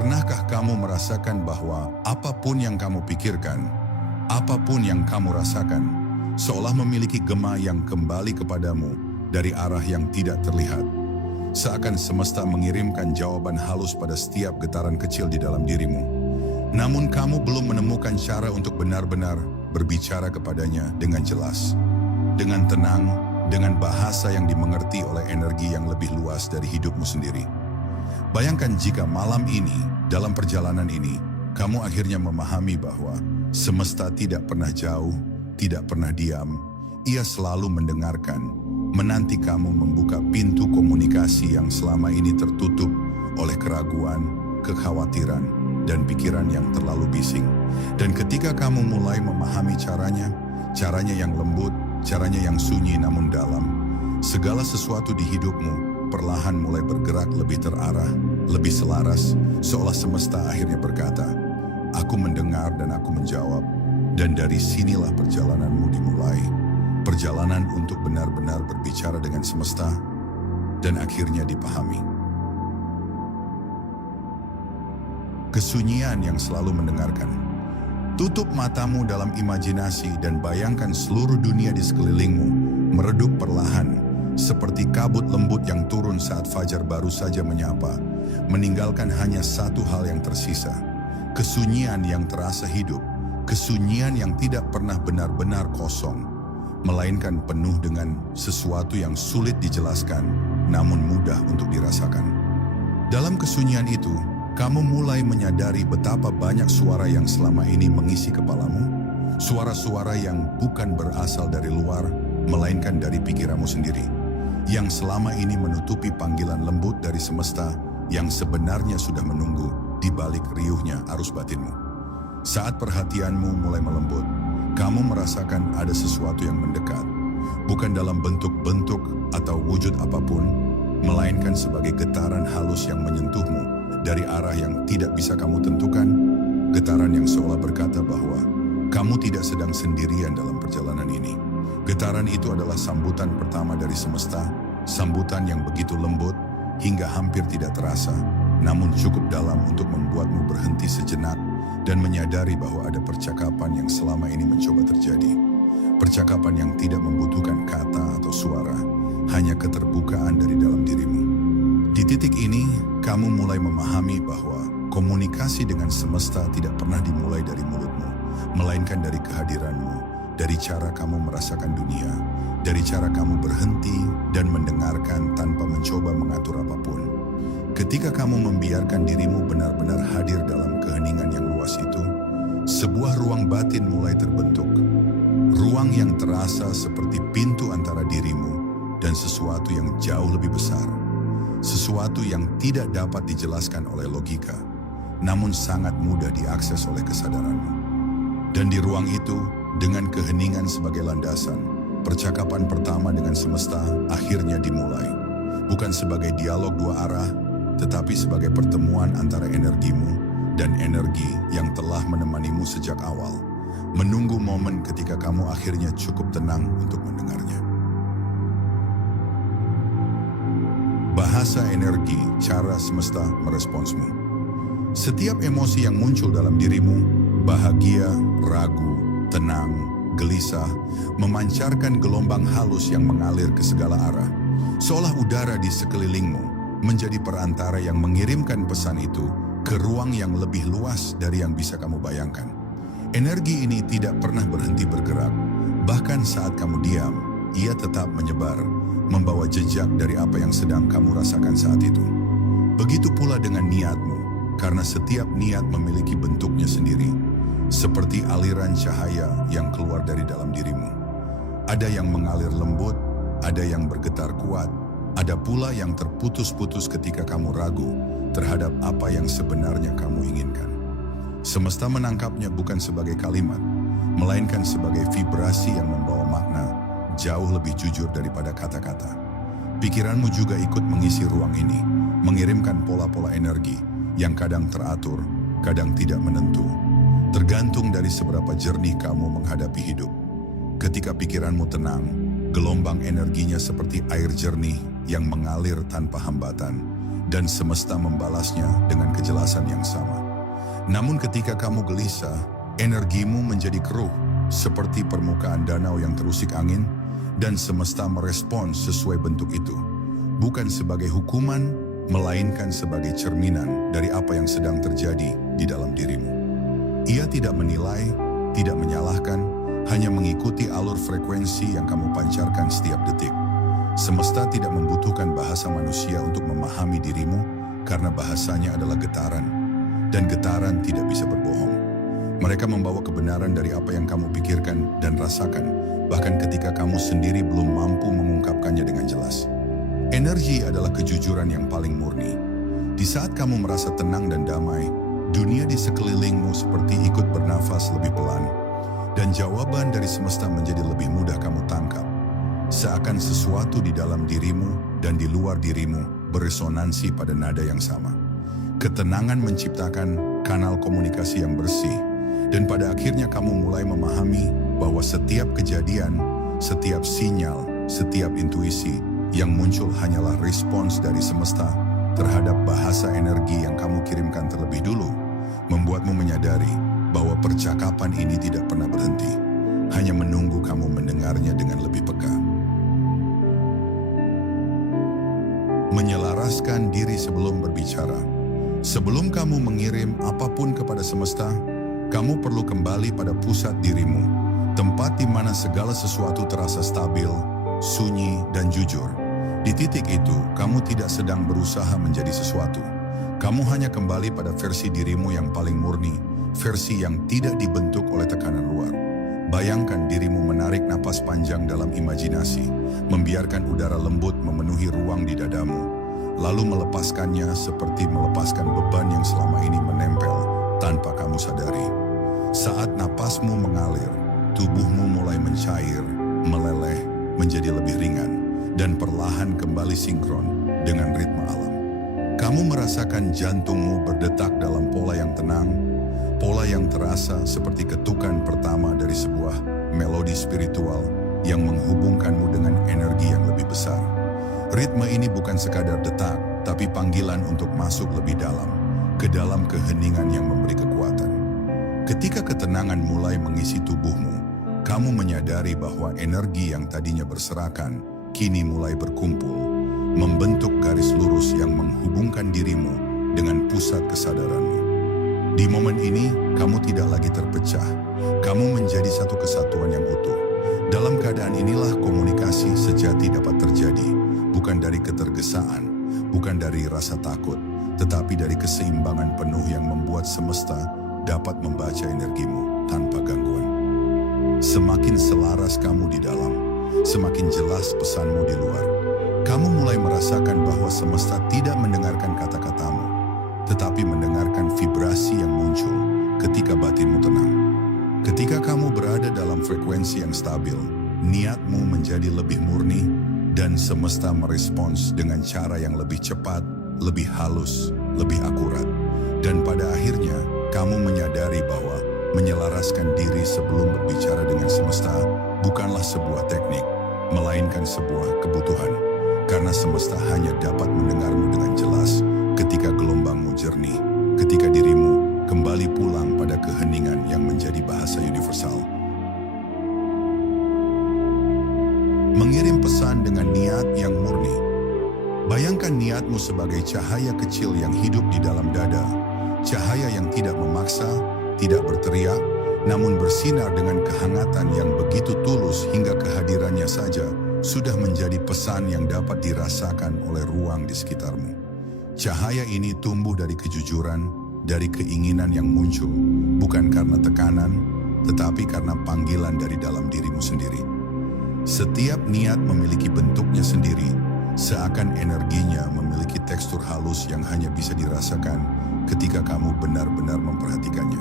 Pernahkah kamu merasakan bahwa apapun yang kamu pikirkan, apapun yang kamu rasakan, seolah memiliki gema yang kembali kepadamu dari arah yang tidak terlihat? Seakan semesta mengirimkan jawaban halus pada setiap getaran kecil di dalam dirimu. Namun kamu belum menemukan cara untuk benar-benar berbicara kepadanya dengan jelas, dengan tenang, dengan bahasa yang dimengerti oleh energi yang lebih luas dari hidupmu sendiri. Bayangkan jika malam ini, dalam perjalanan ini, kamu akhirnya memahami bahwa semesta tidak pernah jauh, tidak pernah diam. Ia selalu mendengarkan, menanti kamu membuka pintu komunikasi yang selama ini tertutup oleh keraguan, kekhawatiran, dan pikiran yang terlalu bising. Dan ketika kamu mulai memahami caranya yang lembut, caranya yang sunyi namun dalam, segala sesuatu di hidupmu perlahan mulai bergerak lebih terarah, lebih selaras, seolah semesta akhirnya berkata, "Aku mendengar dan aku menjawab." Dan dari sinilah perjalananmu dimulai. Perjalanan untuk benar-benar berbicara dengan semesta dan akhirnya dipahami. Kesunyian yang selalu mendengarkan. Tutup matamu dalam imajinasi dan bayangkan seluruh dunia di sekelilingmu meredup perlahan, seperti kabut lembut yang turun saat fajar baru saja menyapa, meninggalkan hanya satu hal yang tersisa. Kesunyian yang terasa hidup, kesunyian yang tidak pernah benar-benar kosong, melainkan penuh dengan sesuatu yang sulit dijelaskan, namun mudah untuk dirasakan. Dalam kesunyian itu, kamu mulai menyadari betapa banyak suara yang selama ini mengisi kepalamu, suara-suara yang bukan berasal dari luar, melainkan dari pikiranmu sendiri, yang selama ini menutupi panggilan lembut dari semesta yang sebenarnya sudah menunggu di balik riuhnya arus batinmu. Saat perhatianmu mulai melembut, kamu merasakan ada sesuatu yang mendekat, bukan dalam bentuk-bentuk atau wujud apapun, melainkan sebagai getaran halus yang menyentuhmu dari arah yang tidak bisa kamu tentukan, getaran yang seolah berkata bahwa kamu tidak sedang sendirian dalam perjalanan ini. Getaran itu adalah sambutan pertama dari semesta, sambutan yang begitu lembut hingga hampir tidak terasa, namun cukup dalam untuk membuatmu berhenti sejenak dan menyadari bahwa ada percakapan yang selama ini mencoba terjadi. Percakapan yang tidak membutuhkan kata atau suara, hanya keterbukaan dari dalam dirimu. Di titik ini, kamu mulai memahami bahwa komunikasi dengan semesta tidak pernah dimulai dari mulutmu, melainkan dari kehadiranmu, dari cara kamu merasakan dunia, dari cara kamu berhenti dan mendengarkan tanpa mencoba mengatur apapun. Ketika kamu membiarkan dirimu benar-benar hadir dalam keheningan yang luas itu, sebuah ruang batin mulai terbentuk. Ruang yang terasa seperti pintu antara dirimu dan sesuatu yang jauh lebih besar. Sesuatu yang tidak dapat dijelaskan oleh logika, namun sangat mudah diakses oleh kesadaranmu. Dan di ruang itu, dengan keheningan sebagai landasan, percakapan pertama dengan semesta akhirnya dimulai. Bukan sebagai dialog dua arah, tetapi sebagai pertemuan antara energimu dan energi yang telah menemanimu sejak awal, menunggu momen ketika kamu akhirnya cukup tenang untuk mendengarnya. Bahasa energi, cara semesta meresponsmu. Setiap emosi yang muncul dalam dirimu, bahagia, ragu, tenang, gelisah, memancarkan gelombang halus yang mengalir ke segala arah, seolah udara di sekelilingmu menjadi perantara yang mengirimkan pesan itu ke ruang yang lebih luas dari yang bisa kamu bayangkan. Energi ini tidak pernah berhenti bergerak, bahkan saat kamu diam, ia tetap menyebar, membawa jejak dari apa yang sedang kamu rasakan saat itu. Begitu pula dengan niatmu, karena setiap niat memiliki bentuknya sendiri, seperti aliran cahaya yang keluar dari dalam dirimu. Ada yang mengalir lembut, ada yang bergetar kuat, ada pula yang terputus-putus ketika kamu ragu terhadap apa yang sebenarnya kamu inginkan. Semesta menangkapnya bukan sebagai kalimat, melainkan sebagai vibrasi yang membawa makna jauh lebih jujur daripada kata-kata. Pikiranmu juga ikut mengisi ruang ini, mengirimkan pola-pola energi yang kadang teratur, kadang tidak menentu, tergantung dari seberapa jernih kamu menghadapi hidup. Ketika pikiranmu tenang, gelombang energinya seperti air jernih yang mengalir tanpa hambatan. dan semesta membalasnya dengan kejelasan yang sama. Namun ketika kamu gelisah, energimu menjadi keruh, seperti permukaan danau yang terusik angin, dan semesta merespons sesuai bentuk itu. Bukan sebagai hukuman, melainkan sebagai cerminan dari apa yang sedang terjadi di dalam dirimu. Ia tidak menilai, tidak menyalahkan, hanya mengikuti alur frekuensi yang kamu pancarkan setiap detik. Semesta tidak membutuhkan bahasa manusia untuk memahami dirimu, karena bahasanya adalah getaran, dan getaran tidak bisa berbohong. Mereka membawa kebenaran dari apa yang kamu pikirkan dan rasakan, bahkan ketika kamu sendiri belum mampu mengungkapkannya dengan jelas. Energi adalah kejujuran yang paling murni. Di saat kamu merasa tenang dan damai, dunia di sekelilingmu seperti ikut bernafas lebih pelan, dan jawaban dari semesta menjadi lebih mudah kamu tangkap. Seakan sesuatu di dalam dirimu dan di luar dirimu beresonansi pada nada yang sama. Ketenangan menciptakan kanal komunikasi yang bersih, dan pada akhirnya kamu mulai memahami bahwa setiap kejadian, setiap sinyal, setiap intuisi yang muncul hanyalah respons dari semesta terhadap bahasa energi yang kamu kirimkan terlebih dulu, membuatmu menyadari bahwa percakapan ini tidak pernah berhenti, hanya menunggu kamu mendengarnya dengan lebih peka. Menyelaraskan diri sebelum berbicara. Sebelum kamu mengirim apapun kepada semesta, kamu perlu kembali pada pusat dirimu, tempat di mana segala sesuatu terasa stabil, sunyi, dan jujur. Di titik itu, kamu tidak sedang berusaha menjadi sesuatu. Kamu hanya kembali pada versi dirimu yang paling murni, versi yang tidak dibentuk oleh tekanan luar. Bayangkan dirimu menarik napas panjang dalam imajinasi, membiarkan udara lembut memenuhi ruang di dadamu, lalu melepaskannya seperti melepaskan beban yang selama ini menempel tanpa kamu sadari. Saat napasmu mengalir, tubuhmu mulai mencair, meleleh, menjadi lebih ringan, dan perlahan kembali sinkron dengan ritme alam. Kamu merasakan jantungmu berdetak dalam pola yang tenang, pola yang terasa seperti ketukan pertama dari sebuah melodi spiritual yang menghubungkanmu dengan energi yang lebih besar. Ritme ini bukan sekadar detak, tapi panggilan untuk masuk lebih dalam, ke dalam keheningan yang memberi kekuatan. Ketika ketenangan mulai mengisi tubuhmu, kamu menyadari bahwa energi yang tadinya berserakan, kini mulai berkumpul, membentuk garis lurus yang menghubungkan dirimu dengan pusat kesadaranmu. Di momen ini, kamu tidak lagi terpecah. Kamu menjadi satu kesatuan yang utuh. Dalam keadaan inilah komunikasi sejati dapat terjadi, bukan dari ketergesaan, bukan dari rasa takut, tetapi dari keseimbangan penuh yang membuat semesta dapat membaca energimu tanpa gangguan. Semakin selaras kamu di dalam, semakin jelas pesanmu di luar. Kamu mulai merasakan bahwa semesta tidak mendengarkan kata-katamu, tetapi mendengarkan vibrasi yang muncul ketika batinmu tenang. Ketika kamu berada dalam frekuensi yang stabil, niatmu menjadi lebih murni, dan semesta merespons dengan cara yang lebih cepat, lebih halus, lebih akurat. Dan pada akhirnya, kamu menyadari bahwa menyelaraskan diri sebelum berbicara dengan semesta bukanlah sebuah teknik, melainkan sebuah kebutuhan. Karena semesta hanya dapat mendengarmu dengan jelas ketika gelombangmu jernih, ketika dirimu kembali pulang pada keheningan yang menjadi bahasa universal. Mengirim pesan dengan niat yang murni. Bayangkan niatmu sebagai cahaya kecil yang hidup di dalam dada, cahaya yang tidak memaksa, tidak berteriak, namun bersinar dengan kehangatan yang begitu tulus hingga kehadirannya saja sudah menjadi pesan yang dapat dirasakan oleh ruang di sekitarmu. Cahaya ini tumbuh dari kejujuran, dari keinginan yang muncul, bukan karena tekanan, tetapi karena panggilan dari dalam dirimu sendiri. Setiap niat memiliki bentuknya sendiri, seakan energinya memiliki tekstur halus yang hanya bisa dirasakan ketika kamu benar-benar memperhatikannya.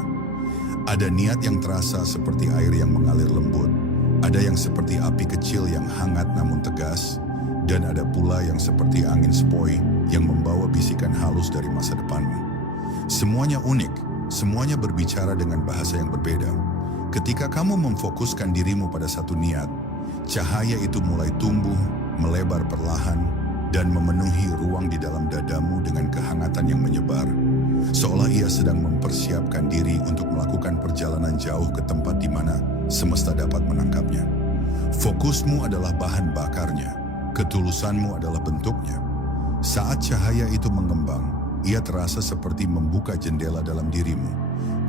Ada niat yang terasa seperti air yang mengalir lembut, ada yang seperti api kecil yang hangat namun tegas, dan ada pula yang seperti angin sepoi yang membawa bisikan halus dari masa depanmu. Semuanya unik, semuanya berbicara dengan bahasa yang berbeda. Ketika kamu memfokuskan dirimu pada satu niat, cahaya itu mulai tumbuh, melebar perlahan, dan memenuhi ruang di dalam dadamu dengan kehangatan yang menyebar, seolah ia sedang mempersiapkan diri untuk melakukan perjalanan jauh ke tempat di mana semesta dapat menangkapnya. Fokusmu adalah bahan bakarnya, ketulusanmu adalah bentuknya. Saat cahaya itu mengembang, ia terasa seperti membuka jendela dalam dirimu,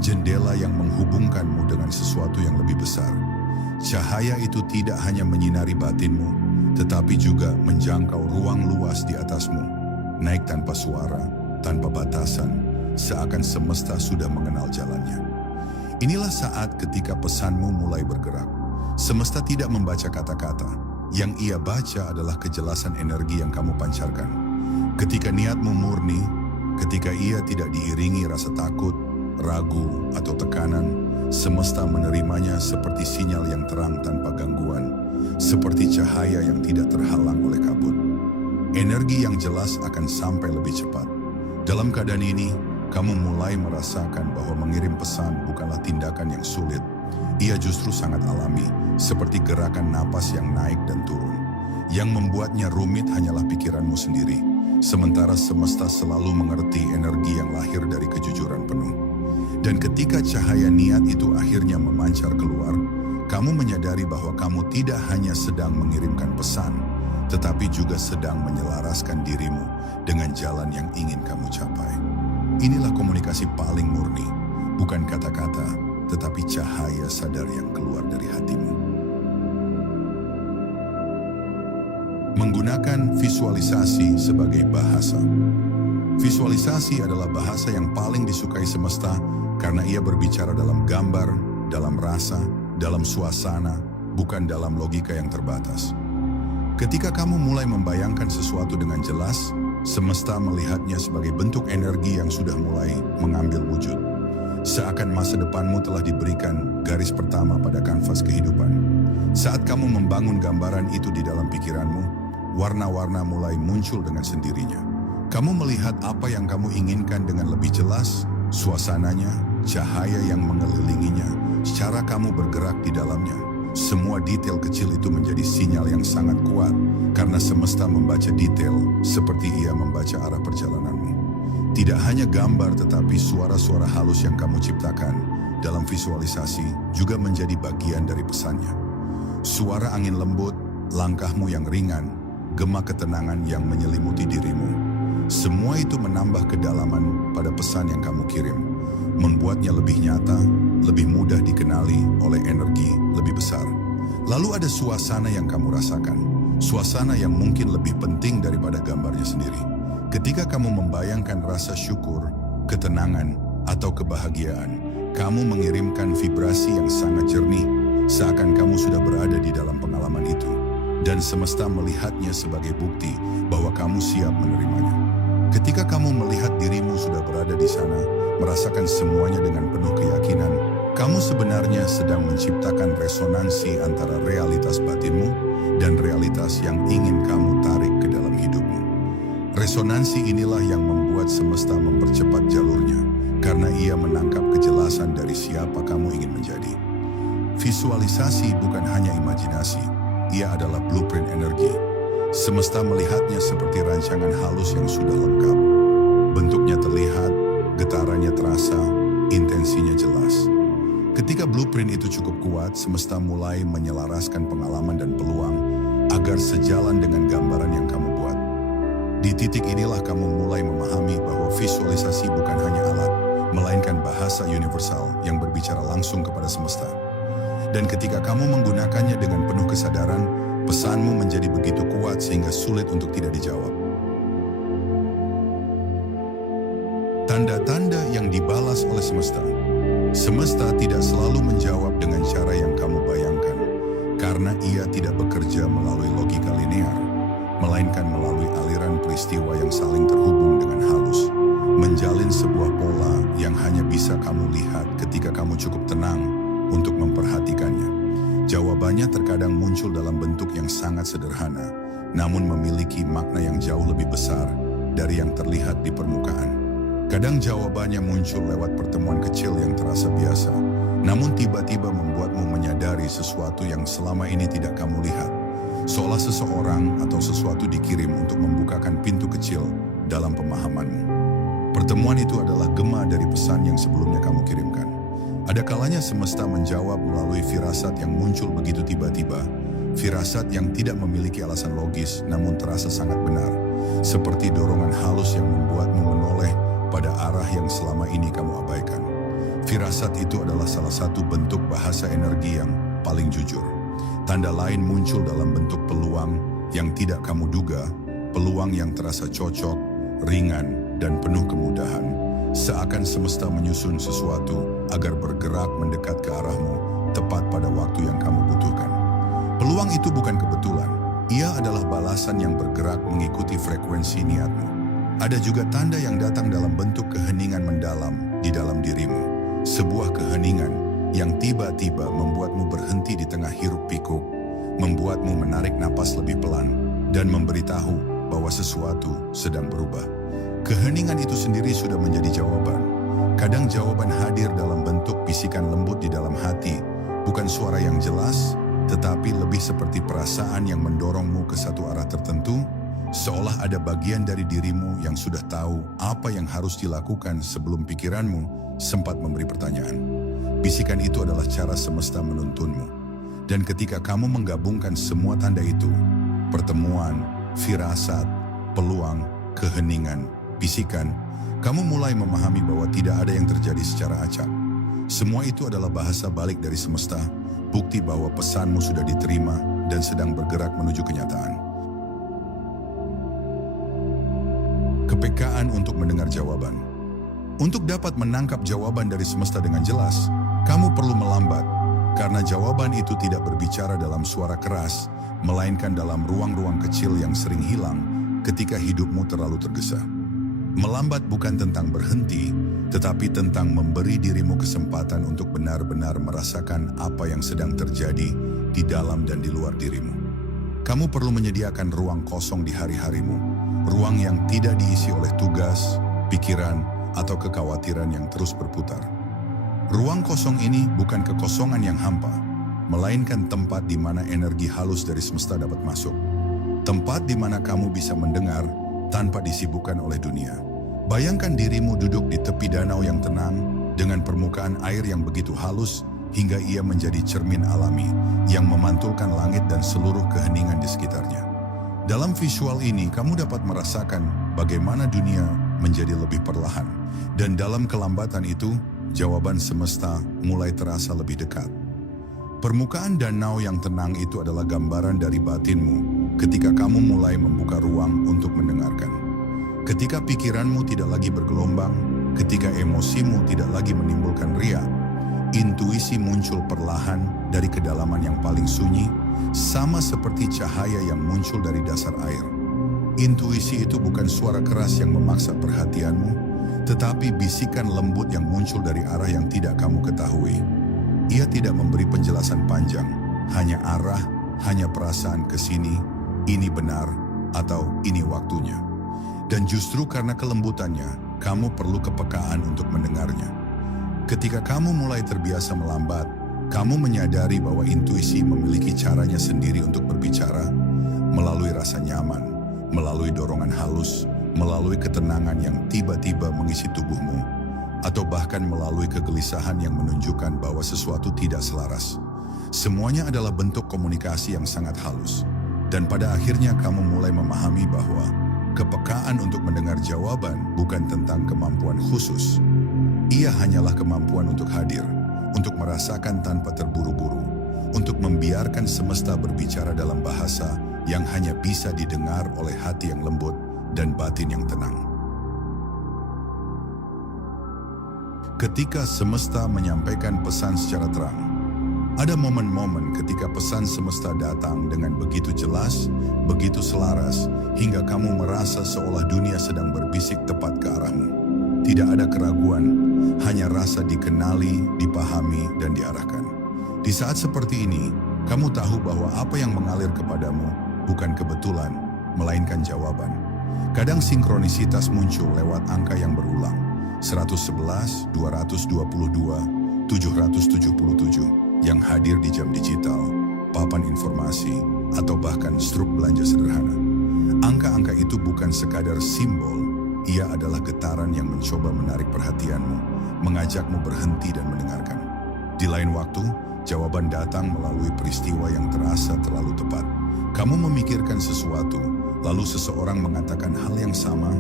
jendela yang menghubungkanmu dengan sesuatu yang lebih besar. Cahaya itu tidak hanya menyinari batinmu, tetapi juga menjangkau ruang luas di atasmu, naik tanpa suara, tanpa batasan, seakan semesta sudah mengenal jalannya. Inilah saat ketika pesanmu mulai bergerak. Semesta tidak membaca kata-kata, yang ia baca adalah kejelasan energi yang kamu pancarkan. Ketika niatmu murni, ketika ia tidak diiringi rasa takut, ragu, atau tekanan, semesta menerimanya seperti sinyal yang terang tanpa gangguan, seperti cahaya yang tidak terhalang oleh kabut. Energi yang jelas akan sampai lebih cepat. Dalam keadaan ini, kamu mulai merasakan bahwa mengirim pesan bukanlah tindakan yang sulit. Ia justru sangat alami, seperti gerakan napas yang naik dan turun. Yang membuatnya rumit hanyalah pikiranmu sendiri, sementara semesta selalu mengerti energi yang lahir dari kejujuran penuh. Dan ketika cahaya niat itu akhirnya memancar keluar, kamu menyadari bahwa kamu tidak hanya sedang mengirimkan pesan, tetapi juga sedang menyelaraskan dirimu dengan jalan yang ingin kamu capai. Inilah komunikasi paling murni, bukan kata-kata, tetapi cahaya sadar yang keluar dari hatimu. Menggunakan visualisasi sebagai bahasa. Visualisasi adalah bahasa yang paling disukai semesta karena ia berbicara dalam gambar, dalam rasa, dalam suasana, bukan dalam logika yang terbatas. Ketika kamu mulai membayangkan sesuatu dengan jelas, semesta melihatnya sebagai bentuk energi yang sudah mulai mengambil wujud. Seakan masa depanmu telah diberikan garis pertama pada kanvas kehidupan. Saat kamu membangun gambaran itu di dalam pikiranmu, warna-warna mulai muncul dengan sendirinya. Kamu melihat apa yang kamu inginkan dengan lebih jelas, suasananya, cahaya yang mengelilinginya, cara kamu bergerak di dalamnya. Semua detail kecil itu menjadi sinyal yang sangat kuat, karena semesta membaca detail seperti ia membaca arah perjalananmu. Tidak hanya gambar tetapi suara-suara halus yang kamu ciptakan dalam visualisasi juga menjadi bagian dari pesannya. Suara angin lembut, langkahmu yang ringan, gema ketenangan yang menyelimuti dirimu. Semua itu menambah kedalaman pada pesan yang kamu kirim, membuatnya lebih nyata, lebih mudah dikenali oleh energi lebih besar. Lalu ada suasana yang kamu rasakan, suasana yang mungkin lebih penting daripada gambarnya sendiri. Ketika kamu membayangkan rasa syukur, ketenangan, atau kebahagiaan, kamu mengirimkan vibrasi yang sangat jernih, seakan kamu sudah berada di dalam pengalaman itu, dan semesta melihatnya sebagai bukti bahwa kamu siap menerimanya. Ketika kamu melihat dirimu sudah berada di sana, merasakan semuanya dengan penuh keyakinan, kamu sebenarnya sedang menciptakan resonansi antara realitas batinmu dan realitas yang ingin kamu tarik ke dalam hidupmu. Resonansi inilah yang membuat semesta mempercepat jalurnya, karena ia menangkap kejelasan dari siapa kamu ingin menjadi. Visualisasi bukan hanya imajinasi, ia adalah blueprint energi. Semesta melihatnya seperti rancangan halus yang sudah lengkap. Bentuknya terlihat, getarannya terasa, intensinya jelas. Ketika blueprint itu cukup kuat, semesta mulai menyelaraskan pengalaman dan peluang agar sejalan dengan gambaran yang kamu buat. Di titik inilah kamu mulai memahami bahwa visualisasi bukan hanya alat, melainkan bahasa universal yang berbicara langsung kepada semesta. Dan ketika kamu menggunakannya dengan penuh kesadaran, pesanmu menjadi begitu kuat sehingga sulit untuk tidak dijawab. Tanda-tanda yang dibalas oleh semesta. Semesta tidak selalu menjawab dengan cara yang kamu bayangkan, karena ia tidak bekerja melalui logika linear, melainkan melalui aliran peristiwa yang saling terhubung dengan halus, menjalin sebuah pola yang hanya bisa kamu lihat ketika kamu cukup tenang untuk memperhatikannya. Jawabannya terkadang muncul dalam bentuk yang sangat sederhana, namun memiliki makna yang jauh lebih besar dari yang terlihat di permukaan. Kadang jawabannya muncul lewat pertemuan kecil yang terasa biasa, namun tiba-tiba membuatmu menyadari sesuatu yang selama ini tidak kamu lihat. seolah seseorang atau sesuatu dikirim untuk membukakan pintu kecil dalam pemahamanmu. Pertemuan itu adalah gema dari pesan yang sebelumnya kamu kirimkan. Ada kalanya semesta menjawab melalui firasat yang muncul begitu tiba-tiba, firasat yang tidak memiliki alasan logis namun terasa sangat benar, seperti dorongan halus yang membuatmu menoleh pada arah yang selama ini kamu abaikan. Firasat itu adalah salah satu bentuk bahasa energi yang paling jujur. Tanda lain muncul dalam bentuk peluang yang tidak kamu duga, peluang yang terasa cocok, ringan, dan penuh kemudahan. Seakan semesta menyusun sesuatu agar bergerak mendekat ke arahmu tepat pada waktu yang kamu butuhkan. Peluang itu bukan kebetulan, ia adalah balasan yang bergerak mengikuti frekuensi niatmu. Ada juga tanda yang datang dalam bentuk keheningan mendalam di dalam dirimu. Sebuah keheningan yang tiba-tiba membuatmu berhenti di tengah hiruk pikuk, membuatmu menarik napas lebih pelan, dan memberitahu bahwa sesuatu sedang berubah. Keheningan itu sendiri sudah menjadi jawaban. Kadang jawaban hadir dalam bentuk bisikan lembut di dalam hati, bukan suara yang jelas, tetapi lebih seperti perasaan yang mendorongmu ke satu arah tertentu, seolah ada bagian dari dirimu yang sudah tahu apa yang harus dilakukan sebelum pikiranmu sempat memberi pertanyaan. Bisikan itu adalah cara semesta menuntunmu. Dan ketika kamu menggabungkan semua tanda itu, pertemuan, firasat, peluang, keheningan, bisikan, kamu mulai memahami bahwa tidak ada yang terjadi secara acak. Semua itu adalah bahasa balik dari semesta, bukti bahwa pesanmu sudah diterima dan sedang bergerak menuju kenyataan. Kepekaan untuk mendengar jawaban. Untuk dapat menangkap jawaban dari semesta dengan jelas, kamu perlu melambat, karena jawaban itu tidak berbicara dalam suara keras, melainkan dalam ruang-ruang kecil yang sering hilang ketika hidupmu terlalu tergesa. Melambat bukan tentang berhenti, tetapi tentang memberi dirimu kesempatan untuk benar-benar merasakan apa yang sedang terjadi di dalam dan di luar dirimu. Kamu perlu menyediakan ruang kosong di hari-harimu, ruang yang tidak diisi oleh tugas, pikiran, atau kekhawatiran yang terus berputar. Ruang kosong ini bukan kekosongan yang hampa, melainkan tempat di mana energi halus dari semesta dapat masuk. Tempat di mana kamu bisa mendengar tanpa disibukkan oleh dunia. Bayangkan dirimu duduk di tepi danau yang tenang dengan permukaan air yang begitu halus hingga ia menjadi cermin alami yang memantulkan langit dan seluruh keheningan di sekitarnya. Dalam visual ini kamu dapat merasakan bagaimana dunia menjadi lebih perlahan, dan dalam kelambatan itu jawaban semesta mulai terasa lebih dekat. Permukaan danau yang tenang itu adalah gambaran dari batinmu ketika kamu mulai membuka ruang untuk mendengarkan. Ketika pikiranmu tidak lagi bergelombang, ketika emosimu tidak lagi menimbulkan riak, intuisi muncul perlahan dari kedalaman yang paling sunyi, sama seperti cahaya yang muncul dari dasar air. Intuisi itu bukan suara keras yang memaksa perhatianmu, tetapi bisikan lembut yang muncul dari arah yang tidak kamu ketahui. Ia tidak memberi penjelasan panjang, hanya arah, hanya perasaan ke sini, ini benar, atau ini waktunya. Dan justru karena kelembutannya, kamu perlu kepekaan untuk mendengarnya. Ketika kamu mulai terbiasa melambat, kamu menyadari bahwa intuisi memiliki caranya sendiri untuk berbicara, melalui rasa nyaman, melalui dorongan halus, melalui ketenangan yang tiba-tiba mengisi tubuhmu, atau bahkan melalui kegelisahan yang menunjukkan bahwa sesuatu tidak selaras. Semuanya adalah bentuk komunikasi yang sangat halus. Dan pada akhirnya kamu mulai memahami bahwa kepekaan untuk mendengar jawaban bukan tentang kemampuan khusus. Ia hanyalah kemampuan untuk hadir, untuk merasakan tanpa terburu-buru, untuk membiarkan semesta berbicara dalam bahasa yang hanya bisa didengar oleh hati yang lembut dan batin yang tenang. Ketika semesta menyampaikan pesan secara terang, ada momen-momen ketika pesan semesta datang dengan begitu jelas, begitu selaras, hingga kamu merasa seolah dunia sedang berbisik tepat ke arahmu. Tidak ada keraguan, hanya rasa dikenali, dipahami, dan diarahkan. Di saat seperti ini, kamu tahu bahwa apa yang mengalir kepadamu bukan kebetulan, melainkan jawaban. Kadang sinkronisitas muncul lewat angka yang berulang, 111, 222, 777, yang hadir di jam digital, papan informasi, atau bahkan struk belanja sederhana. Angka-angka itu bukan sekadar simbol, ia adalah getaran yang mencoba menarik perhatianmu, mengajakmu berhenti dan mendengarkan. Di lain waktu, jawaban datang melalui peristiwa yang terasa terlalu tepat. Kamu memikirkan sesuatu, lalu seseorang mengatakan hal yang sama,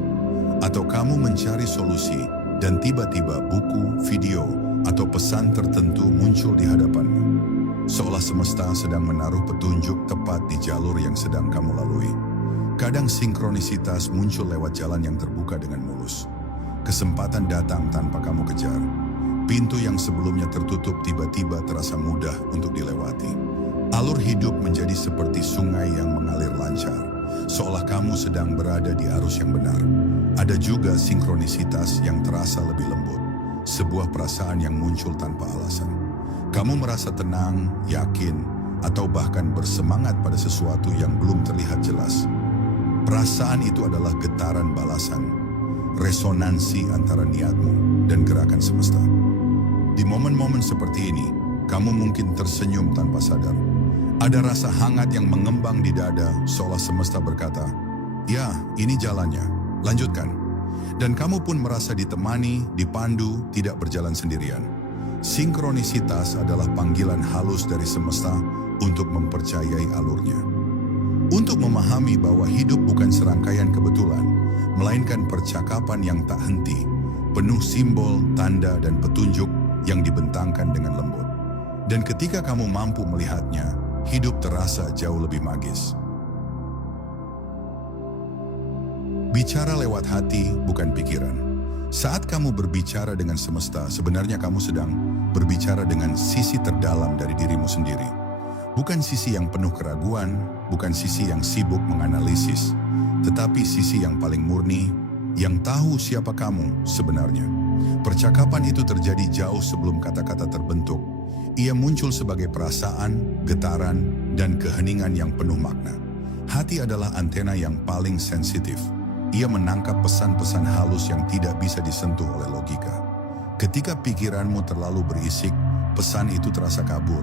atau kamu mencari solusi, dan tiba-tiba buku, video, atau pesan tertentu muncul di hadapanmu. Seolah semesta sedang menaruh petunjuk tepat di jalur yang sedang kamu lalui. Kadang sinkronisitas muncul lewat jalan yang terbuka dengan mulus. Kesempatan datang tanpa kamu kejar. Pintu yang sebelumnya tertutup tiba-tiba terasa mudah untuk dilewati. Alur hidup menjadi seperti sungai yang mengalir lancar, seolah kamu sedang berada di arus yang benar. Ada juga sinkronisitas yang terasa lebih lembut, sebuah perasaan yang muncul tanpa alasan. Kamu merasa tenang, yakin, atau bahkan bersemangat pada sesuatu yang belum terlihat jelas. Perasaan itu adalah getaran balasan, resonansi antara niatmu dan gerakan semesta. Di momen-momen seperti ini, kamu mungkin tersenyum tanpa sadar. Ada rasa hangat yang mengembang di dada, seolah semesta berkata, "Ya, ini jalannya, lanjutkan." Dan kamu pun merasa ditemani, dipandu, tidak berjalan sendirian. Sinkronisitas adalah panggilan halus dari semesta untuk mempercayai alurnya. Untuk memahami bahwa hidup bukan serangkaian kebetulan, melainkan percakapan yang tak henti, penuh simbol, tanda, dan petunjuk yang dibentangkan dengan lembut. Dan ketika kamu mampu melihatnya, hidup terasa jauh lebih magis. Bicara lewat hati, bukan pikiran. Saat kamu berbicara dengan semesta, sebenarnya kamu sedang berbicara dengan sisi terdalam dari dirimu sendiri. Bukan sisi yang penuh keraguan, bukan sisi yang sibuk menganalisis, tetapi sisi yang paling murni, yang tahu siapa kamu sebenarnya. Percakapan itu terjadi jauh sebelum kata-kata terbentuk. Ia muncul sebagai perasaan, getaran, dan keheningan yang penuh makna. Hati adalah antena yang paling sensitif. Ia menangkap pesan-pesan halus yang tidak bisa disentuh oleh logika. Ketika pikiranmu terlalu berisik, pesan itu terasa kabur.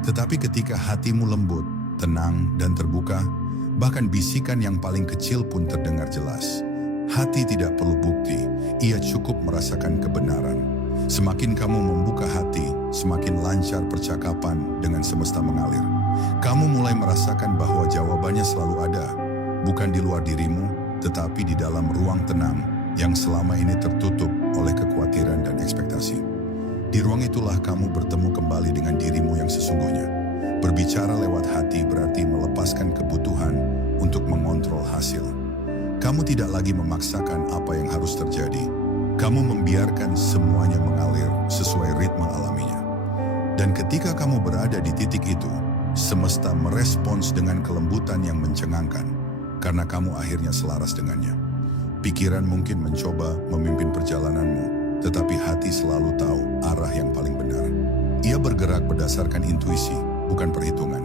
Tetapi ketika hatimu lembut, tenang, dan terbuka, bahkan bisikan yang paling kecil pun terdengar jelas. Hati tidak perlu bukti, ia cukup merasakan kebenaran. Semakin kamu membuka hati, semakin lancar percakapan dengan semesta mengalir. Kamu mulai merasakan bahwa jawabannya selalu ada, bukan di luar dirimu, tetapi di dalam ruang tenang yang selama ini tertutup oleh kekhawatiran dan ekspektasi. Di ruang itulah kamu bertemu kembali dengan dirimu yang sesungguhnya. Berbicara lewat hati berarti melepaskan kebutuhan untuk mengontrol hasil. Kamu tidak lagi memaksakan apa yang harus terjadi. Kamu membiarkan semuanya mengalir sesuai ritme alaminya. Dan ketika kamu berada di titik itu, semesta merespons dengan kelembutan yang mencengangkan, karena kamu akhirnya selaras dengannya. Pikiran mungkin mencoba memimpin perjalananmu, tetapi hati selalu tahu arah yang paling benar. Ia bergerak berdasarkan intuisi, bukan perhitungan.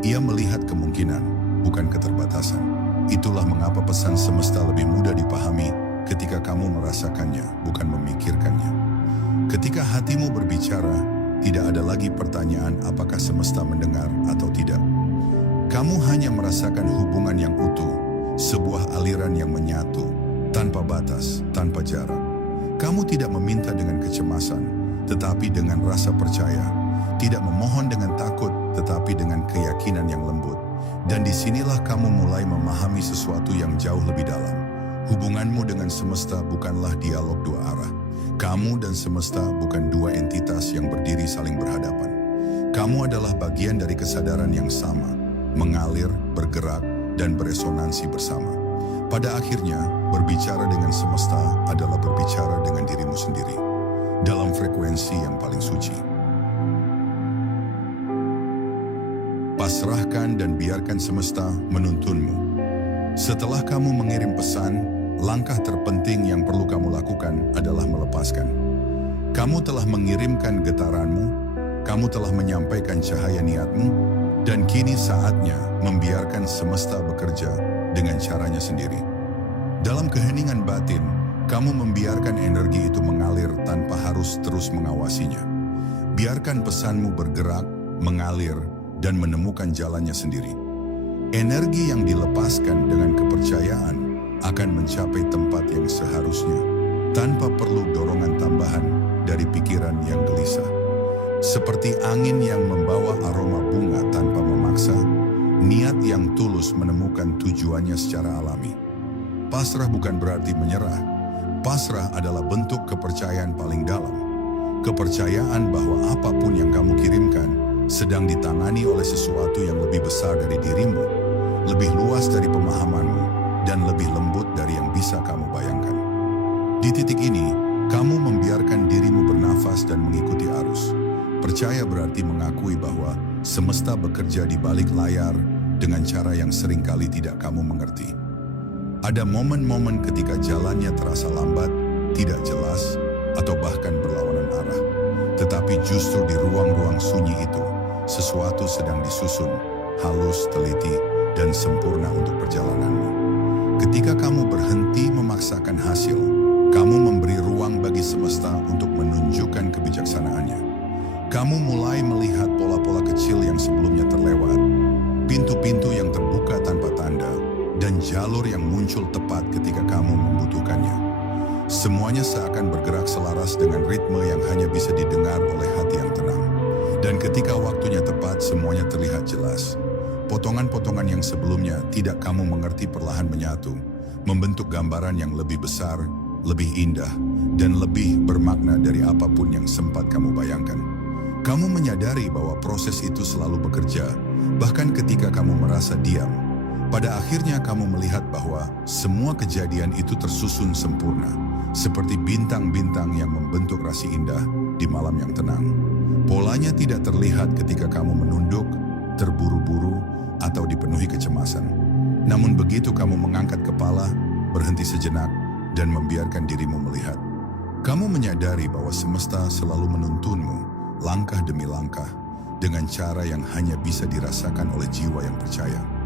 Ia melihat kemungkinan, bukan keterbatasan. Itulah mengapa pesan semesta lebih mudah dipahami ketika kamu merasakannya, bukan memikirkannya. Ketika hatimu berbicara, tidak ada lagi pertanyaan apakah semesta mendengar atau tidak. Kamu hanya merasakan hubungan yang utuh, sebuah aliran yang menyatu, tanpa batas, tanpa jarak. Kamu tidak meminta dengan kecemasan, tetapi dengan rasa percaya. Tidak memohon dengan takut, tetapi dengan keyakinan yang lembut. Dan disinilah kamu mulai memahami sesuatu yang jauh lebih dalam. Hubunganmu dengan semesta bukanlah dialog dua arah. Kamu dan semesta bukan dua entitas yang berdiri saling berhadapan. Kamu adalah bagian dari kesadaran yang sama, mengalir, bergerak, dan beresonansi bersama. Pada akhirnya, berbicara dengan semesta adalah berbicara dengan dirimu sendiri, dalam frekuensi yang paling suci. Pasrahkan dan biarkan semesta menuntunmu. Setelah kamu mengirim pesan, langkah terpenting yang perlu kamu lakukan adalah melepaskan. Kamu telah mengirimkan getaranmu, kamu telah menyampaikan cahaya niatmu, dan kini saatnya membiarkan semesta bekerja dengan caranya sendiri. Dalam keheningan batin, kamu membiarkan energi itu mengalir tanpa harus terus mengawasinya. Biarkan pesanmu bergerak, mengalir, dan menemukan jalannya sendiri. Energi yang dilepaskan dengan kepercayaan akan mencapai tempat yang seharusnya, tanpa perlu dorongan tambahan dari pikiran yang gelisah. Seperti angin yang membawa aroma bunga tanpa memaksa, niat yang tulus menemukan tujuannya secara alami. Pasrah bukan berarti menyerah. Pasrah adalah bentuk kepercayaan paling dalam. Kepercayaan bahwa apapun yang kamu kirimkan sedang ditangani oleh sesuatu yang lebih besar dari dirimu, lebih luas dari pemahamanmu, dan lebih lembut dari yang bisa kamu bayangkan. Di titik ini, kamu membiarkan dirimu bernafas dan mengikuti arus. Percaya berarti mengakui bahwa semesta bekerja di balik layar dengan cara yang seringkali tidak kamu mengerti. Ada momen-momen ketika jalannya terasa lambat, tidak jelas, atau bahkan berlawanan arah. Tetapi justru di ruang-ruang sunyi itu, sesuatu sedang disusun, halus, teliti, dan sempurna untuk perjalananmu. Ketika kamu berhenti memaksakan hasil, kamu memberi ruang bagi semesta untuk menunjukkan kebijaksanaannya. Kamu mulai melihat pola-pola kecil yang sebelumnya terlewat, pintu-pintu yang terbuka tanpa tanda, dan jalur yang muncul tepat ketika kamu membutuhkannya. Semuanya seakan bergerak selaras dengan ritme yang hanya bisa didengar oleh hati yang tenang. Dan ketika waktunya tepat, semuanya terlihat jelas. Potongan-potongan yang sebelumnya tidak kamu mengerti perlahan menyatu, membentuk gambaran yang lebih besar, lebih indah, dan lebih bermakna dari apapun yang sempat kamu bayangkan. Kamu menyadari bahwa proses itu selalu bekerja, bahkan ketika kamu merasa diam. Pada akhirnya kamu melihat bahwa semua kejadian itu tersusun sempurna, seperti bintang-bintang yang membentuk rasi indah di malam yang tenang. Polanya tidak terlihat ketika kamu menunduk, terburu-buru, atau dipenuhi kecemasan. Namun begitu kamu mengangkat kepala, berhenti sejenak, dan membiarkan dirimu melihat, kamu menyadari bahwa semesta selalu menuntunmu, langkah demi langkah, dengan cara yang hanya bisa dirasakan oleh jiwa yang percaya.